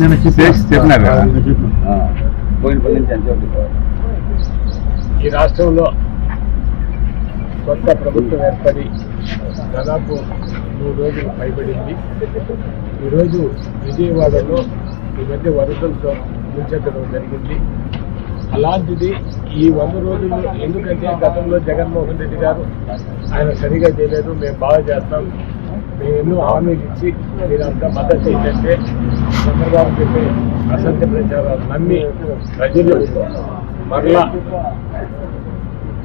నేను చేసి చెప్పినారు కదా పోయినపల్లి నుంచి ఈ రాష్ట్రంలో కొత్త ప్రభుత్వం ఏర్పడి దాదాపు మూడు రోజులు పైబడింది. ఈరోజు విజయవాడలో ఈ మధ్య వరదలతో ముంచెత్తడం జరిగింది. అలాంటిది ఈ వంద రోజులు ఎందుకంటే గతంలో జగన్మోహన్ రెడ్డి గారు ఆయన సరిగా చేయలేదు మేము బాగా చేస్తాం మేము ఎన్నో హామీలు ఇచ్చి మీరంతా మద్దతు ఏంటంటే చంద్రబాబు చెప్పే అసత్య ప్రచారాలు నమ్మి ప్రజలు మరలా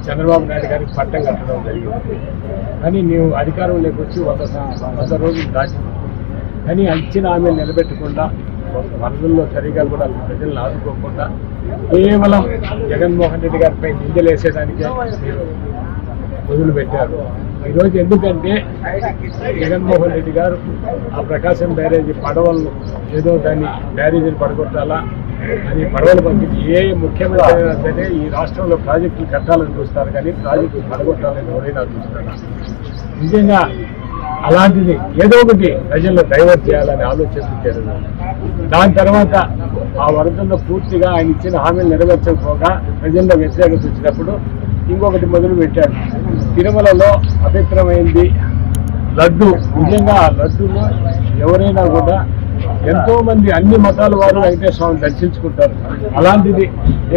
చంద్రబాబు నాయుడు గారికి పట్టం కట్టడం జరిగింది. కానీ నీవు అధికారంలోకి వచ్చి ఒక వంద రోజులు దాటి కానీ ఇచ్చిన హామీలు నిలబెట్టకుండా వనరుల్లో సరిగా కూడా ప్రజలను ఆదుకోకుండా కేవలం జగన్మోహన్ రెడ్డి గారిపై నిందలేసేదానికే మీరు మొదలుపెట్టారు ఈరోజు ఎందుకంటే జగన్మోహన్ రెడ్డి గారు ఆ ప్రకాశం బ్యారేజీ పడవలను ఏదో దాన్ని బ్యారేజీని పడగొట్టాలా? అని పడవలు పంపించి ఏ ముఖ్యమంత్రి సరే ఈ రాష్ట్రంలో ప్రాజెక్టులు కట్టాలని చూస్తారు కానీ ప్రాజెక్టులు పడగొట్టాలని ఎవరైనా చూస్తారా? నిజంగా అలాంటిది ఏదో ఒకటి ప్రజల్లో డైవర్ట్ చేయాలని ఆలోచిస్తుంటారు దాని తర్వాత ఆ వరదల్లో పూర్తిగా ఆయన ఇచ్చిన హామీలు నెరవేర్చకపోగా ప్రజల్లో వ్యతిరేకత వచ్చినప్పుడు ఇంకొకటి మొదలు పెట్టాడు తిరుమలలో అపవిత్రమైంది లడ్డు. నిజంగా ఆ లడ్డులో ఎవరైనా కూడా ఎంతో మంది అన్ని మతాల వారు వెంకటేశ్వర స్వామిని దర్శించుకుంటారు. అలాంటిది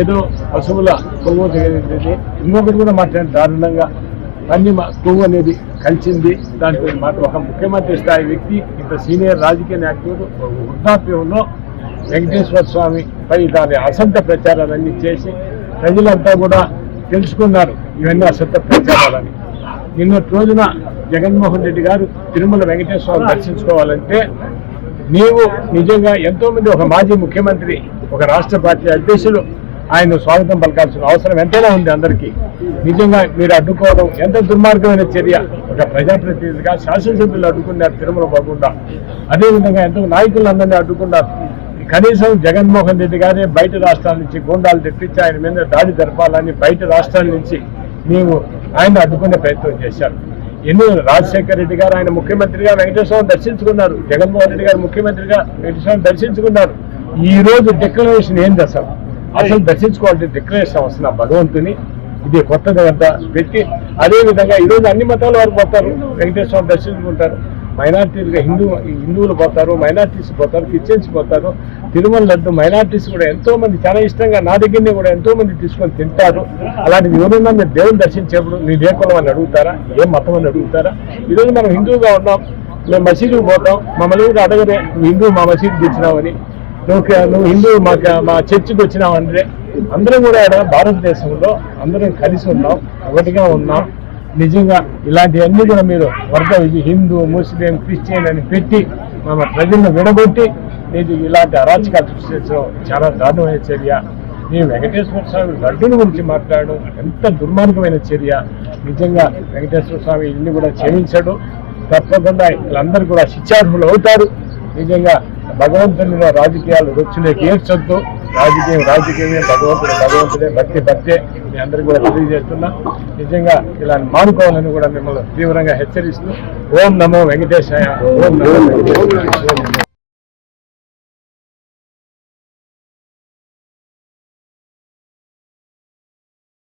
ఏదో పశువుల కొవ్వు ఇంకొకటి కూడా మాట్లాడారు దారుణంగా. అన్ని కొవ్వు అనేది కలిసింది. దాంట్లో మాట ఒక ముఖ్యమంత్రి స్థాయి వ్యక్తి ఇంత సీనియర్ రాజకీయ నాయకుడు వృద్ధాప్యంలో వెంకటేశ్వర స్వామి పై దాని అసంత ప్రచారాలన్నీ చేసి ప్రజలంతా కూడా తెలుసుకున్నారు. ఇవన్నీ అసత్య ప్రచారాలని. నిన్నటి రోజున జగన్మోహన్ రెడ్డి గారు తిరుమల వెంకటేశ్వర స్వామి దర్శించుకోవాలంటే నీవు నిజంగా ఎంతోమంది ఒక మాజీ ముఖ్యమంత్రి ఒక రాష్ట్ర పార్టీ అధ్యక్షులు ఆయన స్వాగతం పలకాల్సిన అవసరం ఎంతైనా ఉంది అందరికీ. నిజంగా మీరు అడ్డుకోవడం ఎంత దుర్మార్గమైన చర్య. ఒక ప్రజాప్రతినిధిగా శాసనసభ్యులు అడ్డుకున్నారు తిరుమల బాగుండా అదేవిధంగా ఎంతో నాయకులందరినీ అడ్డుకున్నారు. కనీసం జగన్మోహన్ రెడ్డి గారే బయట రాష్ట్రాల నుంచి గూండాలు తెప్పించి ఆయన మీద దాడి జరపాలని బయట రాష్ట్రాల నుంచి నీవు ఆయన అడ్డుకునే ప్రయత్నం చేశారు. ఎన్నో రాజశేఖర రెడ్డి గారు ఆయన ముఖ్యమంత్రిగా వెంకటేశ్వరం దర్శించుకున్నారు. జగన్మోహన్ రెడ్డి గారు ముఖ్యమంత్రిగా వెంకటేశ్వరం దర్శించుకున్నారు. ఈ రోజు డిక్లరేషన్ ఏంది అసలు? అసలు దర్శించుకోవాలంటే డిక్లరేషన్ అవసరం. భగవంతుని ఇది కొత్తది అంతా పెట్టి అదేవిధంగా ఈరోజు ఈ రోజు అన్ని మతాల వారు పోతారు. వెంకటేశ్వర దర్శించుకుంటారు. మైనార్టీలుగా హిందూ హిందువులు పోతారు మైనార్టీస్ పోతారు క్రిస్టియన్స్ పోతారు తిరుమల లడ్డు మైనార్టీస్ కూడా ఎంతో మంది చాలా ఇష్టంగా నా దగ్గరనే కూడా ఎంతో మంది తీసుకొని తింటారు. అలాంటిది ఎవరైనా మీరు దేవుని దర్శించేప్పుడు నీ ఏ కులం అని అడుగుతారా? ఏ మతం అని అడుగుతారా? ఈరోజు మనం హిందువుగా ఉన్నాం మేము మసీదుకు పోతాం మమ్మల్ని కూడా అడగరే హిందువు మా మసీదు తీసినామని నువ్వు నువ్వు హిందూ మా మా చర్చికి వచ్చినావంటే అందరం కూడా భారతదేశంలో అందరం కలిసి ఉన్నాం ఒకటిగా ఉన్నాం. నిజంగా ఇలాంటివన్నీ కూడా మీరు వర్గ ఇది హిందూ ముస్లిం క్రిస్టియన్ అని పెట్టి మన ప్రజలను విడగొట్టి ఇది ఇలాంటి అరాచకాలు సృష్టించడం చాలా దారుణమైన చర్య. నేను వెంకటేశ్వర స్వామి లడ్డుని గురించి మాట్లాడడం ఎంత దుర్మార్గమైన చర్య. నిజంగా వెంకటేశ్వర స్వామి ఇల్లు కూడా క్షమించడు. తప్పకుండా వీళ్ళందరూ కూడా శిక్షార్హులు అవుతారు. నిజంగా భగవంతుని రాజకీయాలు రొచ్చులోకి ఏడ్చొద్దు రాజకీయం రాజకీయమే భగవంతుడు భగవంతుడే భక్తి భక్తే మీ అందరికీ కూడా తెలియజేస్తున్నా. నిజంగా ఇలా మానుకోవాలని కూడా మిమ్మల్ని తీవ్రంగా హెచ్చరిస్తూ ఓం నమో వెంకటేశాయ ఓం నమో వెంకటేశాయ.